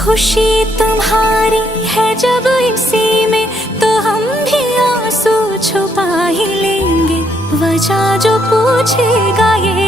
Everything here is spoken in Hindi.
खुशी तुम्हारी है जब इसी में, तो हम भी आंसू छुपा ही लेंगे। वजह जो पूछेगा ये